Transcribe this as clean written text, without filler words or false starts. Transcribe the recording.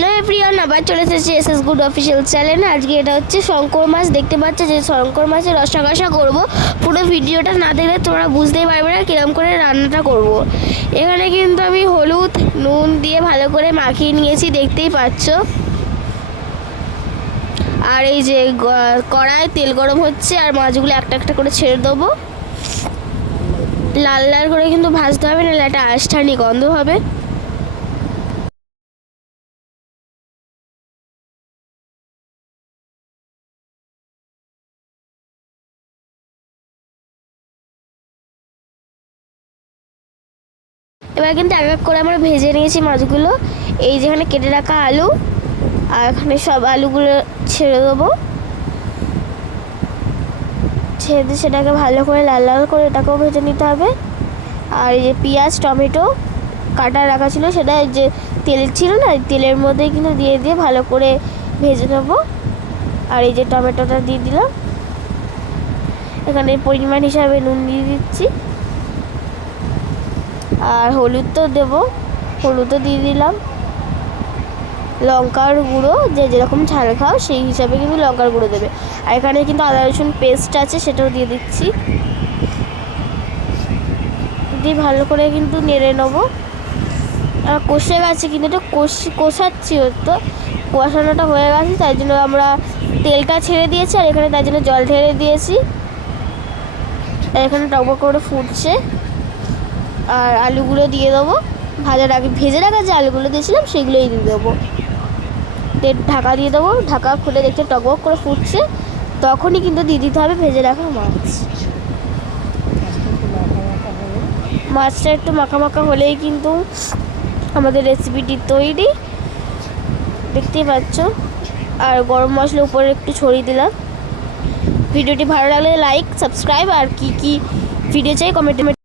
Hello everyone, আবার চলে এসেছি এসএস গুড অফিসিয়াল চ্যানেল। আজকে এটা হচ্ছে শঙ্কর মাছ। দেখতে পাচ্ছ যে শঙ্কর মাছের রসা কষা করবো। পুরো ভিডিওটা না দেখলে তোমরা বুঝতেই পারবে না কীরকম করে রান্নাটা করব। এখানে কিন্তু আমি হলুদ নুন দিয়ে ভালো করে মাখিয়ে নিয়েছি, দেখতেই পাচ্ছ। আর এই যে কড়ায় তেল গরম হচ্ছে, আর মাছগুলো একটা একটা করে ছেড়ে দেবো। লাল লাল করে কিন্তু ভাজতে হবে, নাহলে একটা আষ্টানি গন্ধ হবে। এবার কিন্তু এক এক করে আমরা ভেজে নিয়েছি মাছগুলো। এই যেখানে কেটে রাখা আলু, আর এখানে সব আলুগুলো ছেড়ে দেবো। ছেড়ে দিয়ে সেটাকে ভালো করে লাল লাল করে এটাকেও ভেজে নিতে হবে। আর এই যে পেঁয়াজ টমেটো কাটা রাখা ছিল, সেটা যে তেল ছিল না, তেলের মধ্যে কিন্তু দিয়ে দিয়ে ভালো করে ভেজে নেবো। আর এই যে টমেটোটা দিয়ে দিলাম। এখানে পরিমাণ হিসাবে নুন দিয়ে দিচ্ছি, আর হলুদ তো দেবো, হলুদও দিয়ে দিলাম। লঙ্কার গুঁড়ো যে যেরকম ঝাল খাও সেই হিসাবে কিন্তু লঙ্কার গুঁড়ো দেবে। আর এখানে কিন্তু আদা রসুন পেস্ট আছে, সেটাও দিয়ে দিচ্ছি। দিয়ে ভালো করে কিন্তু নেড়ে নেবো। আর কষে গেছে, কিন্তু এটা কষাচ্ছি, হতো কষানোটা হয়ে গেছে, তাই জন্য আমরা তেলটা ছেড়ে দিয়েছি। আর এখানে তাই জন্য জল ঢেলে দিয়েছি। আর এখানে টকবক করে ফুটছে। আর আলুগুলো দিয়ে দেবো, ভেজে রাখা যে আলুগুলো দিয়েছিলাম সেগুলোই দিয়ে দেবো। ঢাকা দিয়ে দেবো। ঢাকা খুলে দেখতে টকবক করে ফুটছে, তখনই কিন্তু দিয়ে দিতে হবে ভেজে রাখা মাছ। মাছটা একটু মাখা মাখা হলেই কিন্তু আমাদের রেসিপিটি তৈরি, দেখতেই পাচ্ছ। আর গরম মশলা উপরে একটু ছড়িয়ে দিলাম। ভিডিওটি ভালো লাগলে লাইক সাবস্ক্রাইব, আর কি ভিডিও চাই কমেন্টে